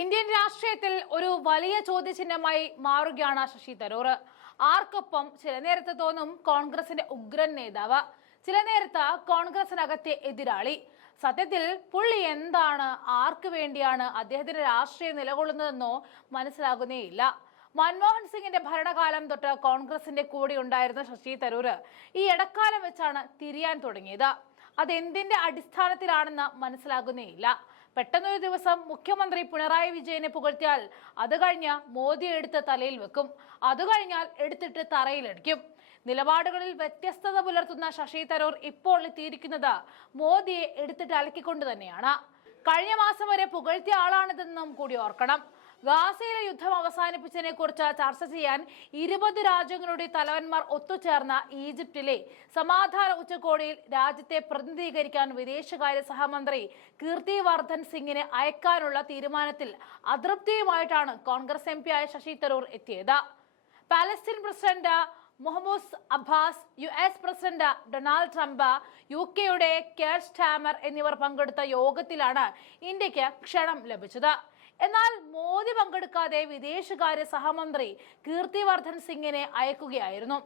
Indian രാഷ്ട്രീയത്തിൽ ഒരു വലിയ ചോദ്യചിഹ്നമായി മാറുകയാണ് ശശി തരൂർ. ആർക്കൊപ്പം? ചില നേരത്ത് തോന്നും കോൺഗ്രസിന്റെ ഉഗ്രൻ നേതാവ്, ചില നേരത്ത് കോൺഗ്രസിനകത്തെ എതിരാളി. സത്യത്തിൽ പുള്ളി എന്താണ്, ആർക്ക് വേണ്ടിയാണ് അദ്ദേഹത്തിന്റെ രാഷ്ട്രീയം നിലകൊള്ളുന്നതെന്നോ മനസ്സിലാകുന്നേയില്ല. മൻമോഹൻ സിംഗിന്റെ ഭരണകാലം തൊട്ട് കോൺഗ്രസിന്റെ കൂടെ ഉണ്ടായിരുന്ന ശശി തരൂർ ഈ ഇടക്കാലം വെച്ചാണ് തിരിയാൻ തുടങ്ങിയത്. അതെന്തിന്റെ അടിസ്ഥാനത്തിലാണെന്ന് മനസ്സിലാകുന്നേയില്ല. പെട്ടെന്നൊരു ദിവസം മുഖ്യമന്ത്രി പിണറായി വിജയനെ പുകഴ്ത്തിയാൽ അത് കഴിഞ്ഞ് മോദിയെ എടുത്ത് തലയിൽ വെക്കും, അത് കഴിഞ്ഞാൽ എടുത്തിട്ട് തറയിലടിക്കും. നിലപാടുകളിൽ വ്യത്യസ്തത പുലർത്തുന്ന ശശി തരൂർ ഇപ്പോൾ എത്തിയിരിക്കുന്നത് മോദിയെ എടുത്തിട്ട് അലക്കിക്കൊണ്ട് തന്നെയാണ്. കഴിഞ്ഞ മാസം വരെ പുകഴ്ത്തിയ ആളാണിതെന്നും കൂടി ഓർക്കണം. ഗാസയിലെ യുദ്ധം അവസാനിപ്പിച്ചതിനെ കുറിച്ച് ചർച്ച ചെയ്യാൻ 20 രാജ്യങ്ങളുടെ തലവന്മാർ ഒത്തുചേർന്ന ഈജിപ്തിലെ സമാധാന ഉച്ചകോടിയിൽ രാജ്യത്തെ പ്രതിനിധീകരിക്കാൻ വിദേശകാര്യ സഹമന്ത്രി കീർത്തി വർദ്ധൻ സിംഗിനെ അയക്കാനുള്ള തീരുമാനത്തിൽ അതൃപ്തിയുമായിട്ടാണ് കോൺഗ്രസ് MP ആയ ശശി തരൂർ എത്തിയത്. Palestine president Muhammad Abbas, US president Donald Trump, UK-യുടെ കെയർ സ്റ്റാമർ എന്നിവർ പങ്കെടുത്ത യോഗത്തിലാണ് ഇന്ത്യക്ക് ക്ഷണം ലഭിച്ചത്. എന്നാൽ മോദി പങ്കെടുക്കാതെ വിദേശകാര്യ സഹമന്ത്രി കീർത്തി വർദ്ധൻ സിംഗിനെ അയക്കുകയായിരുന്നു.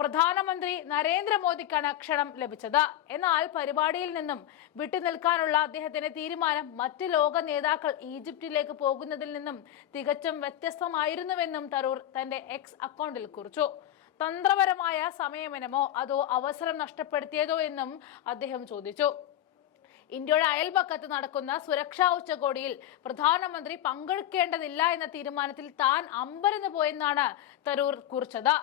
പ്രധാനമന്ത്രി നരേന്ദ്രമോദിക്കാണ് ക്ഷണം ലഭിച്ചത്. എന്നാൽ പരിപാടിയിൽ നിന്നും വിട്ടുനിൽക്കാനുള്ള അദ്ദേഹത്തിന്റെ തീരുമാനം മറ്റ് ലോക നേതാക്കൾ ഈജിപ്തിലേക്ക് പോകുന്നതിൽ നിന്നും തികച്ചും വ്യത്യസ്തമായിരുന്നുവെന്നും തരൂർ തന്റെ X അക്കൗണ്ടിൽ കുറിച്ചു. തന്ത്രപരമായ സമയമെനമോ അതോ അവസരം നഷ്ടപ്പെടുത്തിയതോ എന്നും അദ്ദേഹം ചോദിച്ചു. ഇന്ത്യയുടെ അയൽപക്കത്ത് നടക്കുന്ന സുരക്ഷാ ഉച്ചകോടിയിൽ പ്രധാനമന്ത്രി പങ്കെടുക്കേണ്ടതില്ല എന്ന തീരുമാനത്തിൽ താൻ അമ്പരന്ന് പോയെന്നാണ് തരൂർ കുറിച്ചത്.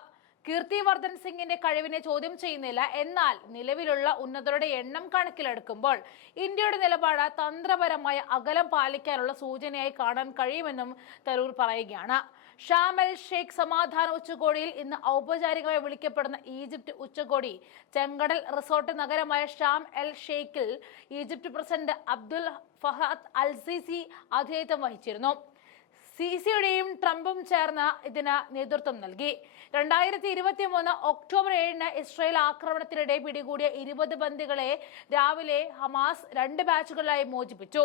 കീർത്തി വർദ്ധൻ സിംഗിന്റെ കഴിവിനെ ചോദ്യം ചെയ്യുന്നില്ല. എന്നാൽ നിലവിലുള്ള ഉന്നതരുടെ എണ്ണം കണക്കിലെടുക്കുമ്പോൾ ഇന്ത്യയുടെ നിലപാട് തന്ത്രപരമായ അകലം പാലിക്കാനുള്ള സൂചനയായി കാണാൻ കഴിയുമെന്നും തരൂർ പറയുകയാണ്. ഷാം എൽ ഷെയ്ഖ് സമാധാന ഉച്ചകോടിയിൽ ഇന്ന് ഔപചാരികമായി വിളിക്കപ്പെടുന്ന ഈജിപ്ത് ഉച്ചകോടി ചെങ്കടൽ റിസോർട്ട് നഗരമായ ഷാം എൽ ഷെയ്ഖിൽ Egypt president Abdul Fahad Al Sisi ആതിഥ്യം വഹിച്ചിരുന്നു. സിസിയുടെയും ട്രംപും ചേർന്ന് ഇതിന് നേതൃത്വം നൽകി. 2023 ഒക്ടോബർ 7 ഇസ്രായേൽ ആക്രമണത്തിനിടെ പിടികൂടിയ 20 ബന്ദികളെ രാവിലെ ഹമാസ് 2 ബാച്ചുകളായി മോചിപ്പിച്ചു.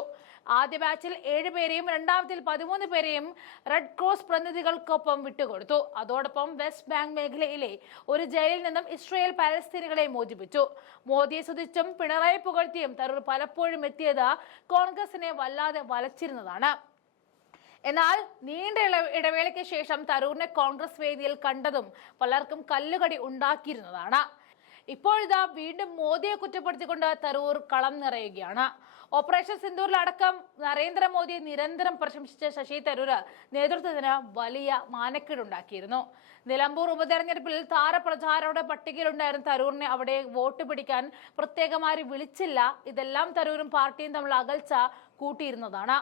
ആദ്യ ബാച്ചിൽ 7 പേരെയും രണ്ടാമത്തിൽ 13 പേരെയും റെഡ് ക്രോസ് പ്രതിനിധികൾക്കൊപ്പം വിട്ടുകൊടുത്തു. അതോടൊപ്പം വെസ്റ്റ് ബാങ്ക് മേഖലയിലെ ഒരു ജയിലിൽ നിന്നും ഇസ്രായേൽ പാലസ്തീനികളെ മോചിപ്പിച്ചു. മോദിയെ സ്തുതിച്ചും പിണറായി പുകഴ്ത്തിയും തരൂർ പലപ്പോഴും എത്തിയത് കോൺഗ്രസിനെ വല്ലാതെ വലച്ചിരുന്നതാണ്. എന്നാൽ നീണ്ട ഇടവേളയ്ക്ക് ശേഷം തരൂരിനെ കോൺഗ്രസ് വേദിയിൽ കണ്ടതും പലർക്കും കല്ലുകടി ഉണ്ടാക്കിയിരുന്നതാണ്. ഇപ്പോഴിതാ വീണ്ടും മോദിയെ കുറ്റപ്പെടുത്തിക്കൊണ്ട് തരൂർ കളം നിറയുകയാണ്. ഓപ്പറേഷൻ സിന്ദൂറിലടക്കം നരേന്ദ്രമോദിയെ നിരന്തരം പ്രശംസിച്ച ശശി തരൂർ നേതൃത്വത്തിന് വലിയ മാനക്കേടുണ്ടാക്കിയിരുന്നു. നിലമ്പൂർ ഉപതെരഞ്ഞെടുപ്പിൽ താരപ്രചാരകരുടെ പട്ടികയിലുണ്ടായിരുന്ന തരൂരിനെ അവിടെ വോട്ട് പിടിക്കാൻ പ്രത്യേകമായി വിളിച്ചില്ല. ഇതെല്ലാം തരൂരും പാർട്ടിയും തമ്മിൽ അകൽച്ച കൂട്ടിയിരുന്നതാണ്.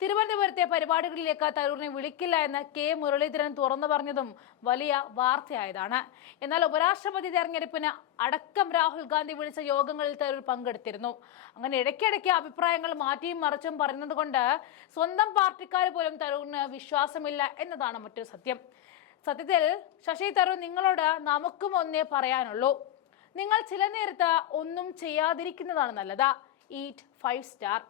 തിരുവനന്തപുരത്തെ പരിപാടികളിലേക്ക് തരൂരിനെ വിളിക്കില്ല എന്ന് K മുരളീധരൻ തുറന്നു പറഞ്ഞതും വലിയ വാർത്തയായതാണ്. എന്നാൽ ഉപരാഷ്ട്രപതി തെരഞ്ഞെടുപ്പിന് അടക്കം രാഹുൽ ഗാന്ധി വിളിച്ച യോഗങ്ങളിൽ തരൂർ പങ്കെടുത്തിരുന്നു. അങ്ങനെ ഇടയ്ക്കിടയ്ക്ക് അഭിപ്രായങ്ങൾ മാറ്റിയും മറിച്ചും പറയുന്നത് കൊണ്ട് സ്വന്തം പാർട്ടിക്കാർ പോലും തരൂരിന് വിശ്വാസമില്ല എന്നതാണ് മറ്റൊരു സത്യം. സത്യത്തിൽ ശശി തരൂർ, നിങ്ങളോട് നമുക്കും ഒന്നേ പറയാനുള്ളൂ. നിങ്ങൾ ചില നേരത്ത് ഒന്നും ചെയ്യാതിരിക്കുന്നതാണ് നല്ലത്. Eat 5 star.